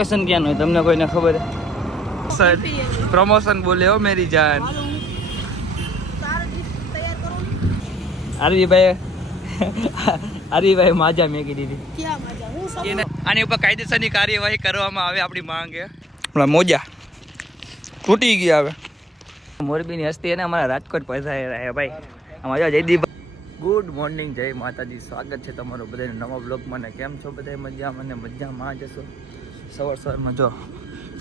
location क्या है तुमने कोई ने खबर है सर प्रमोशन बोले हो मेरी जान અરે ભાઈ માજા મેં કીધી આની ઉપર કાયદેસરની કાર્યવાહી કરવામાં આવે આપણી માંગ છે હમણાં મોજા તૂટી ગયા હવે મોરબીની હસ્તી ને અમારા રાજકોટ પધારેલા હે ભાઈ અમારા જયદીપ ગુડ મોર્નિંગ જય માતાજી સ્વાગત છે તમારો બધાને નવા બ્લોગમાં ને કેમ છો બધા મજામાં ને મજામાં જશો સવારમાં જો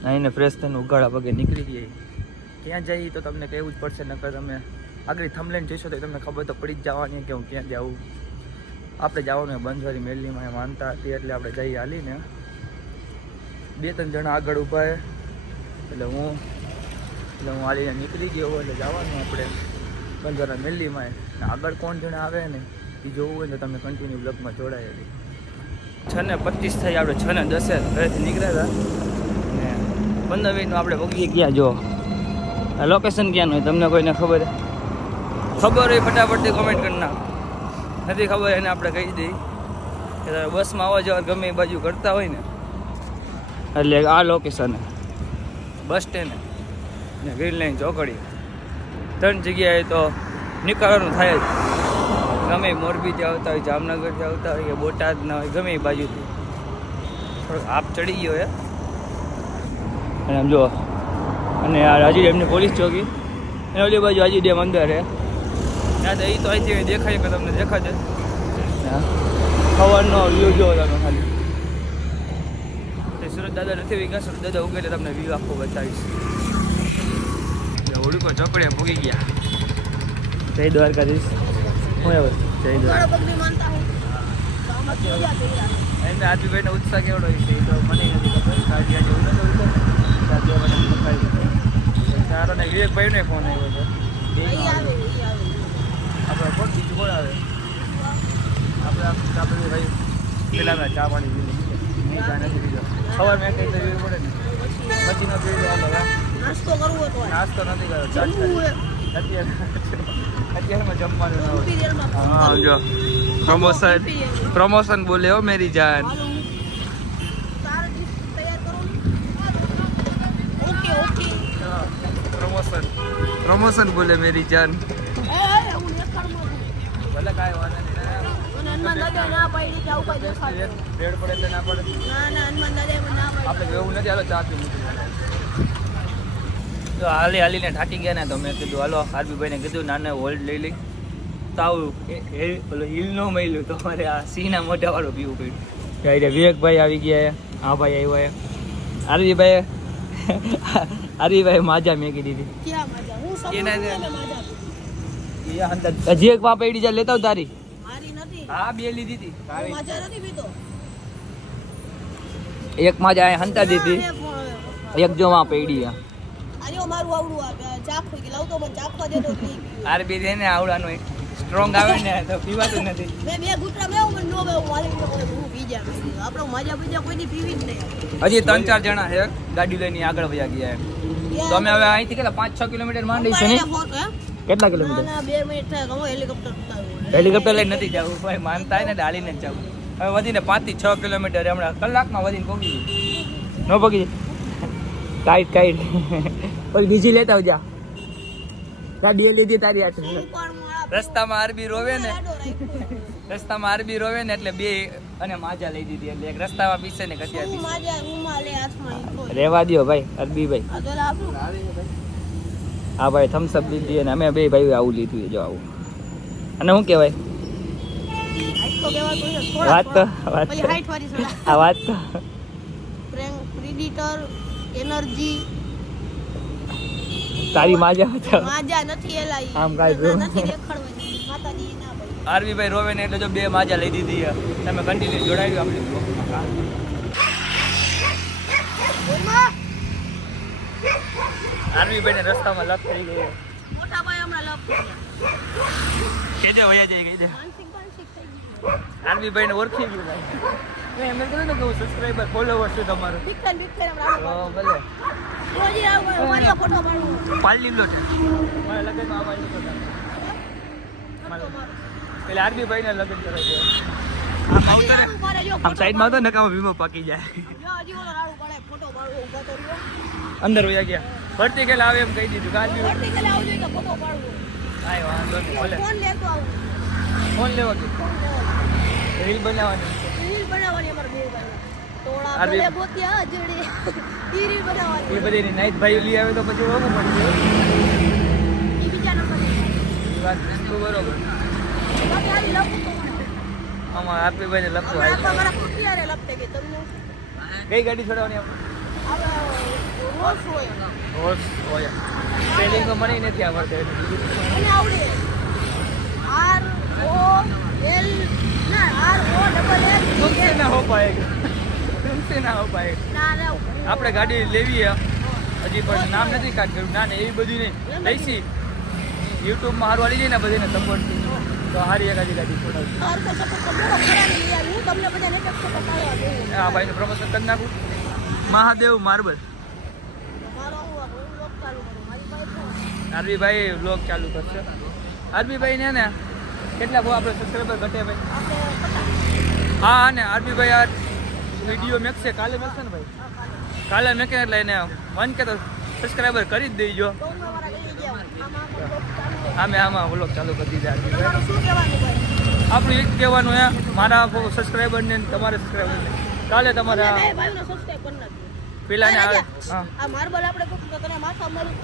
અહીંને ફ્રેશ થઈને ઉગાડા પગે નીકળી જઈએ ક્યાં જઈએ તો તમને કહેવું જ પડશે નકર તમે આગળ થંબલેન જોઈશો તો તમને ખબર તો પડી જ જવાની કે હું ક્યાં જાઉં આપણે જવાનું બંધવારી મેલીમાં માનતા હતી એટલે આપણે જઈ હાલીને 2-3 જણા આગળ ઊભા એટલે હું હાલીને નીકળી ગયો એટલે જવાનું આપણે બંધવારા મેલીમાં આગળ કોણ જણા આવે ને એ જોવું હોય તો તમે કન્ટિન્યુ બ્લોગમાં જોડાયેલી 6:25 થઈ આપણે 6:10 ઘરેથી નીકળ્યા હતા ને 15 મિનિટમાં આપણે પગી ગયા જો લોકેશન ક્યાં હોય તમને કોઈને ખબર હોય ફટાફટથી કોમેન્ટ કરી નાખ નથી ખબર એને આપણે કહી દઈએ કે તમે બસમાં આવવા જવા ગમે એ બાજુ કરતા હોય ને એટલે આ લોકેશન બસ સ્ટેન્ડ ને ગ્રીન લાઈન ચોકડી 3 જગ્યાએ તો નીકળવાનું થાય જ ગમે મોરબીથી આવતા હોય જામનગરથી આવતા હોય કે બોટાદના હોય ગમે એ બાજુથી થોડોક આપ ચડી ગયો અને આમ જો અને આ હાજી ડેમની પોલીસ ચોકી અને ઓલી બાજુ હાજી ડેમ અંદર છે ત્યાં તો એ તો અહીંથી દેખાય કે તમને દેખાશે સવારનો વ્યૂ જોવો તમે ખાલી સુરત દાદા નથી વિકાસ સુરત દાદા ઉગે એટલે તમને વ્યૂ આખો બતાવીશ ઓળુકો ચોકડીએ પૂગી ગયા જય દ્વારકાધીશ હું હવે જય દ્વારકા આદિભાઈનો ઉત્સાહ કેવડો છે એ તો મને નથી ખબર તારો ને વિવેકભાઈનો ફોન આવ્યો હતો આપણે કોણ બીજું કોણ આવે આપણે ભાઈ પેલા ચા પાણી પીધું ચા નથી પીધો સવાર મેં કંઈ તો પીવું પડે ને પછી ન પીધું નાસ્તો કરવો નાસ્તો નથી કર્યો અત્યારમાં જમવાનું હા જો પ્રમોશન બોલે હો મેરી જાન પ્રમોશન બોલે મેરી જાન ભલે કાંઈ વાંધો નહીં આપણે એવું નથી હાલો ચા પી તો હાલીને થાકી ગયા ને તો મેં કીધું હાલો આરબીભાઈને કીધું નાને હોલ્ડ લઈ લઈ તો આવું હિલ ન મળ્યું તો મારે આ સિંહના મોઢાવાળું પીવું પડ્યું ત્યારે વિવેકભાઈ આવી ગયા હા ભાઈ આવ્યા આરબીભાઈ માજા મેં કીધી હજી એક પાપ એડી જા લેતા હું તારી હા બે લીધી હતી એક માજા હંતા દીધી એક જો માં પડી આરબી છે ને આવડાનું સ્ટ્રોંગ આવે ને તો પીવાતું નથી હજી 3-4 જણા છે ગાડી લઈને આગળ વયા ગયા તો અમે હવે અહીંથી કેટલા 5-6 કિલોમીટર માંડી છે ને કેટલા કિલોમીટર 2 મિનિટ હેલિકોપ્ટર લઈને નથી જવું ભાઈ માનતા ને ડાલીને જ જવું હવે વધીને 5 થી 6 કિલોમીટર હમણાં કલાકમાં વધીને પહોંચી ન પહોંચી કાઈટ પછી બીજી લેતા આવજા ગાડીઓ લીધી તારી હાથે રસ્તામાં આરબી રોવે ને એટલે બે અને માજા લઈ દીધી એટલે એક રસ્તામાં પીસે ને કટિયા રેવા દો ભાઈ અરબી ભાઈ હા ભાઈ થમ્સ અપ લીધી અને અમે બે ભાઈ આવું લીધું જો આવું અને શું કહેવાય વાત તો એનર્જી તારી માજા નથી એલાઈ આમ કાઈ નથી દેખાડવાની માતાજી ના ભાઈ આરવી ભાઈ રોવે ને એટલે જો બે માજા લઈ દીધી તમે કન્ટિન્યુ જોડાવ્યું આપણે બ્લોગમાં આરવી ભાઈ ને રસ્તામાં લપ થઈ ગયો મોટા ભાઈ હમણાં લપ થઈ ગયા કેજે વયા જઈ ગઈ દે આરવી ભાઈ ને ઓળખી ગયું ભાઈ એમ કીધું ને કે હું સબસ્ક્રાઇબર ફોલોવર છું તમારો ભલે પાલી લો મારા લગનમાં આવવાની પેલા આરબી ભાઈને લગ્ન કરાવી દે આમ આવતો ને આમ સાઈડમાં આવતો ને કામ વીમો પાકી જાય અંદર વયા ગયા ભરતી કે આવે એમ કહી દીધું કાલ ભરતી કે આવજો તો ફોટો પાડવો કાઈ વાંધો નહીં ભલે ફોન લેતો આવું ફોન લેવા કે રીલ બનાવવાની અમાર બે ભાઈ તોડા બોલે બોતિયા જડે ઈ રીલ બનાવવાની એ બધી નાઈટ ભાઈ લઈ આવે તો પછી ઓગું પડશે ઈ બીજા નંબર ની વાત તો બરોબર બાકી આ લખતો અમાર આપે ભાઈને લખતો આ તમારા કુટિયારે લખતે કે તમને કઈ ગાડી છોડવાની આપણે રોલ્સ રોય સ્પેલિંગ તો મને નથી આવડતું મને આવડે R O L ના R O ડબલ L तुमसे ना हो पाएगा આપણે ગાડી લેવી હજી પણ નામ નથી કાઢ્યું ના ને એવી બધી નહીં લઈશી યુટ્યુબમાં હારું વાળી જાય ને બધીને સપોર્ટ તો હારી એકાદી ગાડી છોડાવી હા ભાઈનું પ્રમોશન કરી નાખું મહાદેવ માર્બલ આરબીભાઈ વ્લોગ ચાલુ કરશે આરબીભાઈ ને કેટલા બહુ આપણે સબસ્ક્રાઈબર ઘટે ભાઈ હા ને આરબીભાઈ આ વિડીયો મેકશે કાલે મેકશે ને ભાઈ કાલે મેકે એટલે એને મન કે તો સબસ્ક્રાઈબર કરી જ દેજો આમાં વ્લોગ ચાલુ કરી દીધા આપણું એક કહેવાનું હે મારા સબસ્ક્રાઈબર ને તમારે સબસ્ક્રાઈબર ને કાલે તમારા પેલા ને આ માર્બલ આપણે તને માથા મારું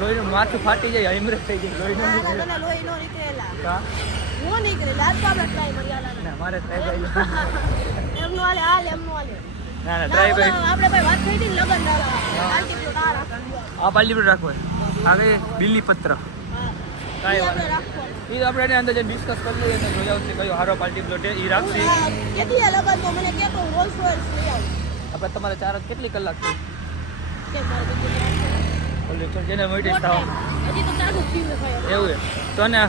લોહીનું માથું ફાટી જાય હિમરેજ થઈ જાય લોહી નો નીકળેલા નો નીકળે લાજ તો આપણે ટ્રાય મરિયાલા ના મારે ટ્રાય ભાઈ એમનો આલે એમનો આલે ના ટ્રાય ભાઈ આપણે ભાઈ વાત થઈ હતી લગન દારા પાલટી પ્લોટ આ રાખો આ પાલટી પ્લોટ રાખો આગે બિલ્લી પત્ર કાઈ વાત ઈ આપણે એને અંદર ડિસ્કસ કરી લઈએ ને જોઈ આવશે કયો હારો પાલટી પ્લોટ છે ઈ રાખશે કેટલી લગન તો મને કે તો રોલ્સ રોયલ્સ લઈ આવ આપણે તમારે ચાર્જ કેટલી કલાક થઈ કે મારે જેને મોટી થાવ હજી તો ચાલુ થયું છે એવું તો ને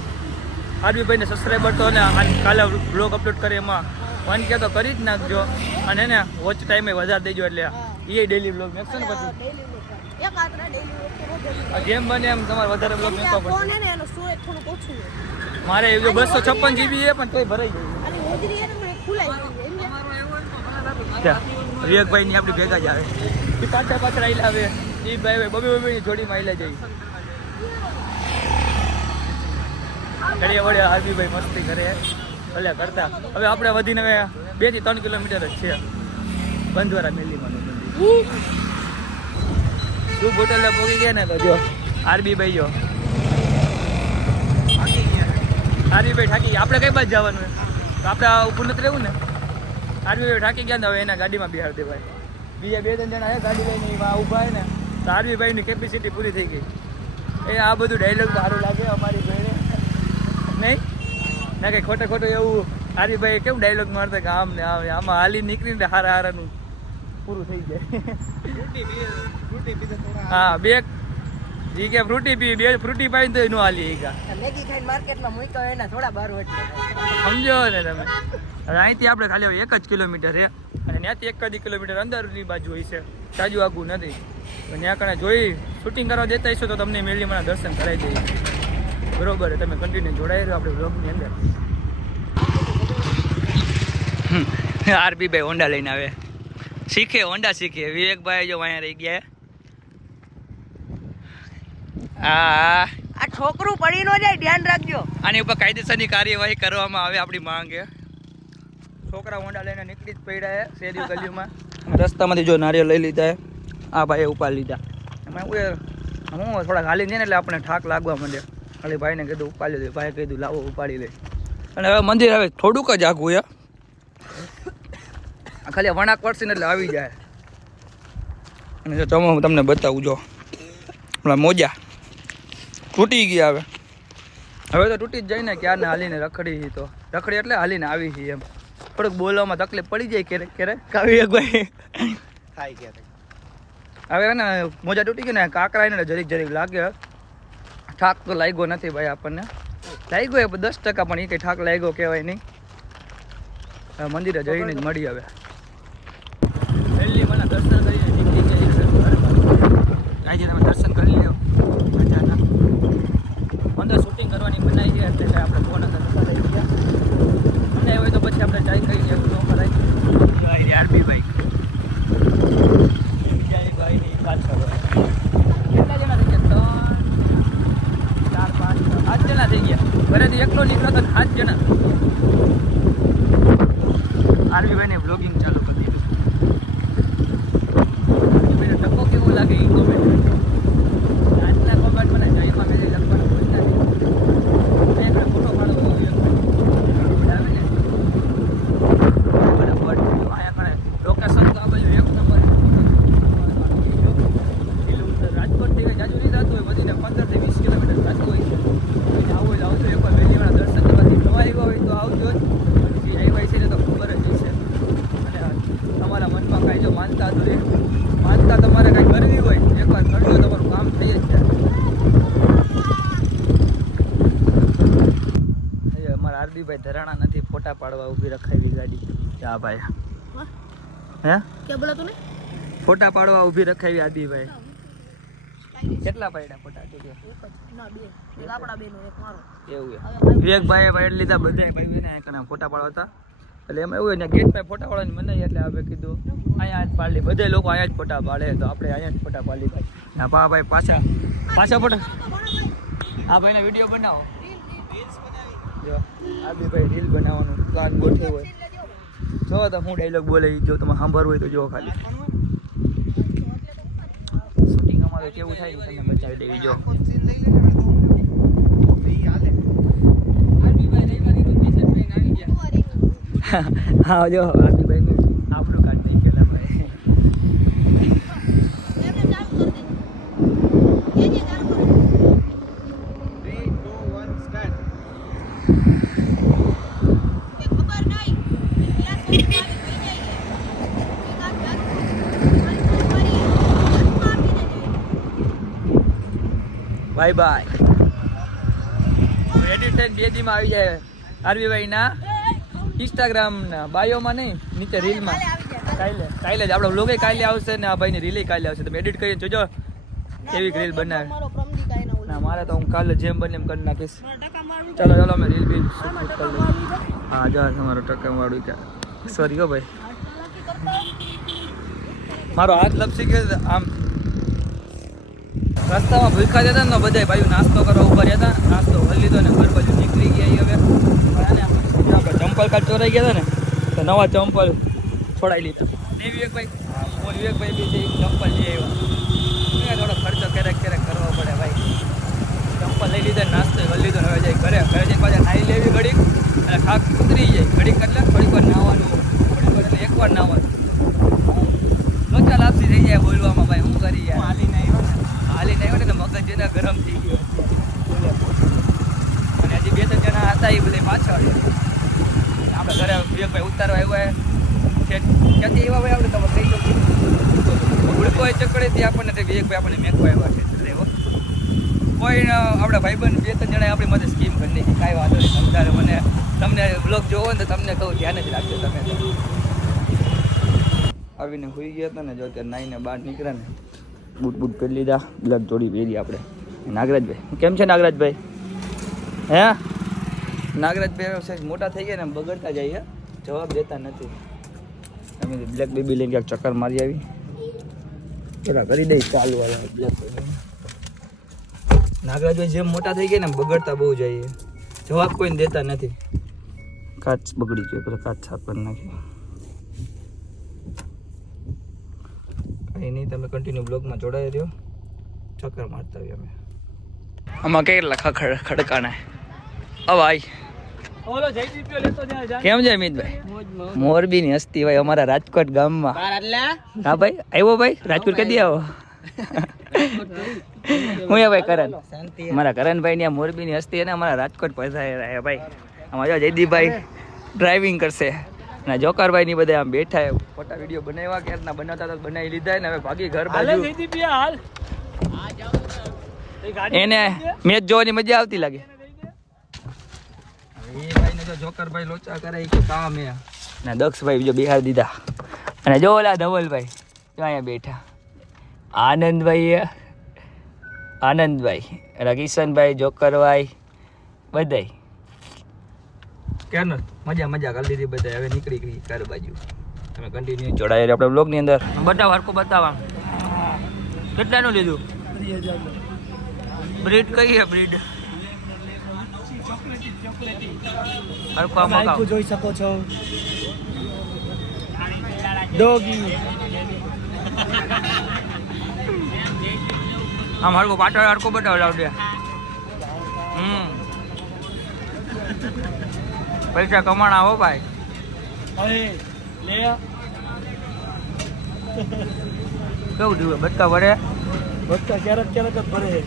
આરબીભાઈને સબસ્ક્રાઈબર તો ને કાલે બ્લોગ અપલોડ કરે એમાં વન કે તો કરી જ નાખજો અને એને વોચ ટાઈમે વધારે દેજો એટલે એ ડેલી બ્લોગ મેકશો ને પછી એક આતરા ડેલી જેમ બને એમ તમારે વધારે બ્લોગ મેકવા પડશે ફોન એને એનો સ્ટોરેજ થોડું ઓછું છે મારે 256 GB છે પણ તોય ભરાઈ ગયું અને હોજરી એને મને ખુલાઈ ગયું વિવેકભાઈ ની આપણી ભેગા જ આવે એ પાછળ આઈ લાવે ઈ ભાઈ બબે જોડીમાં આઈલા જઈ ઘડિયા વડે આરબીભાઈ મસ્તી કરે ભલે કરતા હવે આપણે વધીને હવે 2 થી 3 કિલોમીટર જ છે બંધવારા મેલીમાં શું બોટલ પોગી ગયા ને તો જો આરબીભાઈ જો આરબીભાઈ થાકી આપણે કઈ બાજુ જવાનું તો આપણે ઉપર નથી રહેવું ને આરબીભાઈ થાકી ગયા ને હવે એના ગાડીમાં બિહાર દે ભાઈ બીજા 2-3 જણા છે ગાડી લઈને એમાં ઊભા ને તો આરબીભાઈની કેપેસિટી પૂરી થઈ ગઈ એ આ બધું ડાયલોગ સારું લાગે અમારી જોઈને નહીં ના કંઈ ખોટું એવું આરબીભાઈ કેવું ડાયલોગ મારતા કે આમ ને આમાં હાલી નીકળીને હારાનું પૂરું થઈ જાય હા બે જી કે ફ્રૂટી પી બે ફ્રૂટી પાઈને તો એનું હાલી મેગી ખાઈને માર્કેટમાં મૂક્યો એના થોડા બાર સમજો ને તમે અહીંથી આપણે ખાલી 1 જ કિલોમીટર છે અને ત્યાંથી 1 કિલોમીટર અંદરની બાજુ હોય છે તાજુ આગું નથી ત્યાં કણે જોઈ શૂટિંગ કરવા દેતા હશો તો તમને મેલીમાના દર્શન કરાવી દઈએ બરોબર તમે કન્ટિન્યુ જોડાઈ રહ્યો આપણે બ્લોગની અંદર આરબીભાઈ હોન્ડા લઈને આવે શીખે હોન્ડા શીખે વિવેકભાઈ જો અહીંયા રહી ગયા આ છોકરું પડી ન જાય ધ્યાન રાખજો આની ઉપર કાયદેસરની કાર્યવાહી કરવામાં આવે આપણી માંગે છોકરા હોન્ડા લઈને નીકળી જ પડ્યા છે શેરી ગલીમાં રસ્તામાંથી જો નારિયેળ લઈ લીધા આ ભાઈએ ઉપાડી લીધા એમાં હું થોડાક હાલી જઈએ ને એટલે આપણે ઠાક લાગવા માંડે ખાલી ભાઈને કીધું ઉપાડી લે ભાઈ કીધું લાવો ઉપાડી લે અને હવે મંદિર હવે થોડુંક જ આઘું છે ખાલી વણાક પડશે ને એટલે આવી જાય અને જો તમે તમને બતાવું જો હમણાં મોજા તૂટી ગયા હવે તો તૂટી જ જાય ને ક્યારને હાલીને રખડી તો રખડી એટલે હાલીને આવી છે એમ થોડુંક બોલવામાં તકલીફ પડી જાય ક્યારેક કાવી ભાઈ થાય ક્યારેક હવે ને મોજા તૂટી ગઈ ને કાકરાઈને જરીક લાગે ઠાક તો લાગ્યો નથી ભાઈ આપણને લાગ્યો 10% પણ એ કંઈ ઠાક લાગ્યો કહેવાય નહીં મંદિરે જઈને જ મળી હવે પહેલી મને દર્શન કરીને નીકળી જાય આજે તમે દર્શન કરી લો મજાના અંદર શૂટિંગ કરવાની બનાવી છે એટલે આપણે ફોન હતા અને હવે લાગે એ કોમેન્ટ આજના કોમેન્ટ મને જયમાં મેં લખવાનું ભૂલતા નહીં એક ફોટો પાડો લોકેશન તો આ બાજુ એક નંબર રાજકોટ થી કઈ જાજુ નહીં થતું હોય બધીને 15 થી 20 કિલોમીટર થતું હોય છે આવું હોય આવજો એકવાર વહેલીવાળા દર્શન કરવાથી ન આવ્યા હોય તો આવજો જ એ આવ્યા છે તો ખબર જ છે અને તમારા મનમાં કાંઈ જો માનતા તો માનતા તમારે કાંઈ કરવી હોય એકવાર કરજો તમારું કામ થઈ જ જાય અમારા આરબીભાઈ ધરાણા નથી ફોટા પાડવા ઊભી રખાવી ગાડી જા ભાઈ હે કે બોલા તું ને ફોટા પાડવા ઊભી રખાવી આદિભાઈ કેટલા પાડ્યા ફોટા તું ના બે એક આપડા બેનો એક મારો એવું છે વિવેકભાઈએ પાડી લીધા બધાય ભાઈ ને કને ફોટા પાડવા હતા એટલે એમાં એવું ને ગેટ પર ફોટા પાડવાની મને એટલે આપણે કીધું અહીંયા જ પાડી બધા લોકો અહીંયા જ ફોટા પાડે તો આપણે અહીંયા જ ફોટા પાડી ભાઈ ના પા ભાઈ પાછા ફોટા આ ભાઈને વિડીયો બનાવો રીલ્સ બનાવી જો આદિભાઈ રીલ બનાવવાનું પ્લાન ગોઠવ્યો હોય જો તો હું ડાયલોગ બોલે જો તમે સાંભળવું હોય તો જો ખાલી શૂટિંગ અમારે કેવું થાય તમને બતાવી દેવી જો હા જો આદિભાઈ આપણું કાર્ડ નહીં ગયેલા ભાઈ બાય બાય એડિટ થઈને 2 દીમાં આવી જાય આરવીભાઈ ના ઇન્સ્ટાગ્રામ ના બાયોમાં નહીં નીચે રીલમાં કાલે જ આપણો વ્લોગે કાલે આવશે ને આ ભાઈની રીલે કાલે આવશે તમે એડિટ કરીને જોજો કેવી રીલ બનાવે ના મારે તો હું કાલે જેમ બને એમ કરી નાખીશ ચાલો ચાલો અમે રીલ બિલ શૂટ કરી લઈએ હા જો તમારો ટકા વાળું કે સોરી હો ભાઈ મારો હાથ લપસી ગયો આમ રસ્તામાં ભૂખા જતા ને બધા ભાઈઓ નાસ્તો કરવા ઉભા રહ્યા હતા નાસ્તો કરી લીધો ને ઘર બાજુ નીકળી ગયા હવે આપણે ચંપલ કાઢ ચોરાઈ ગયા હતા ને તો નવા ચંપલ છોડાઈ લીધા વિવેકભાઈ બી ચંપલ લઈ આવ્યા થોડો ખર્ચો ક્યારેક કરવો પડે ભાઈ ચંપલ લઈ લીધા નાસ્તો કરી લીધો હવે જાય ઘરે જઈને પાછા નાહી લેવી ઘડીક અને ખાક ઉતરી જાય ઘડીક એટલે થોડીક વાર નાહવાનું થોડીક વાર એટલે એકવાર નાહવાનું લોચા લાપસી થઈ જાય બોલવામાં ભાઈ હું કરી યાર હાલીને આવ્યો ને મગજ જેના ગરમ થઈ ગયો અને હજી 2-3 જણા હતા એ બધા પાછળ આપણે ઘરે વિવેકભાઈ ઉતારવા આવ્યા ક્યાંથી એવા ભાઈ આપણે તમે કહી દો ઉડકોય ચકડેથી આપણને વિવેકભાઈ આપણને મેકવા આવ્યા છે કોઈ આપણા ભાઈબંધ 2-3 જણાએ આપણી મદદ સ્કીમ કરી નાખી કાંઈ વાંધો નહીં સમજાવે મને તમને બ્લોગ જોવો ને તો તમને કહું ધ્યાન જ રાખજો તમે આવીને હોઈ ગયા હતા ને જો અત્યારે નાઈને બહાર નીકળ્યા ને બૂટ કરી લીધા બ્લડ જોડી પહેરી આપણે નાગરાજભાઈ કેમ છે નાગરાજભાઈ હે નાગરાજભાઈ સાહેબ મોટા થઈ ગયા ને બગડતા જાય જવાબ દેતા નથી અમે બ્લેક બેબી લઈને ક્યાંક ચક્કર મારી આવી પેલા કરી દઈ ચાલુ વાળા બ્લેક નાગરાજભાઈ જેમ મોટા થઈ ગયા ને બગડતા બહુ જાય જવાબ કોઈને દેતા નથી કાચ બગડી ગયો પેલા કાચ સાફ કરી નાખ્યો કંઈ નહીં તમે કન્ટિન્યુ બ્લોગમાં જોડાઈ રહ્યો ચક્કર મારતા આવીએ અમે આમાં કેટલા ખડકાના ભાઈ કેમ છે અમિતભાઈ મોરબીની હસ્તી ભાઈ અમારા રાજકોટ ગામમાં હા ભાઈ આવ્યો ભાઈ રાજકોટ કદી આવો હું ભાઈ કરણ મારા કરણભાઈ ની મોરબીની હસ્તી અને અમારા રાજકોટ પધાર્યા ભાઈ આમાં જો જયદીપભાઈ ડ્રાઇવિંગ કરશે અને જોકરભાઈ ની બધા આમ બેઠા ફોટા વિડીયો બનાવ્યા ક્યારના બનાવતા હતા બનાવી લીધા ને હવે ભાગી ઘર બાજુ એને મેચ જોવાની મજા આવતી લાગે એ ભાઈ ને જો જોકરભાઈ લોચા કરે કે કામ હે ને દક્ષભાઈ જો બિહાર દીધા અને જો ઓલા ધવલભાઈ જો અહીંયા બેઠા આનંદભાઈ એટલે કિશનભાઈ જોકરભાઈ બધાય ક્યારનો મજા કરી લીધી બધા હવે નીકળી ગઈ ઘર બાજુ તમે કન્ટિન્યુ જોડાયેલ આપણે બ્લોગની અંદર બતાવ હરકો બતાવવા કેટલાનું લીધું 3000 બ્રીડ કઈ છે બ્રીડ હરકો આમાં જોઈ શકો છો ડોગી આમ હરકો પાટો હરકો બતાવ લાવડે પૈસા કમાણા હો ભાઈ કેવું થયું બચકા ભરે બચકા ક્યારેક ક્યારેક જ ભરે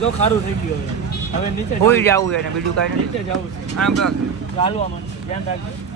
જો ખારું થઈ ગયું હવે નીચે હોઈ જવું એને બીજું કાંઈ નીચે જવું છે આમ કર ચાલવામાં ધ્યાન રાખજો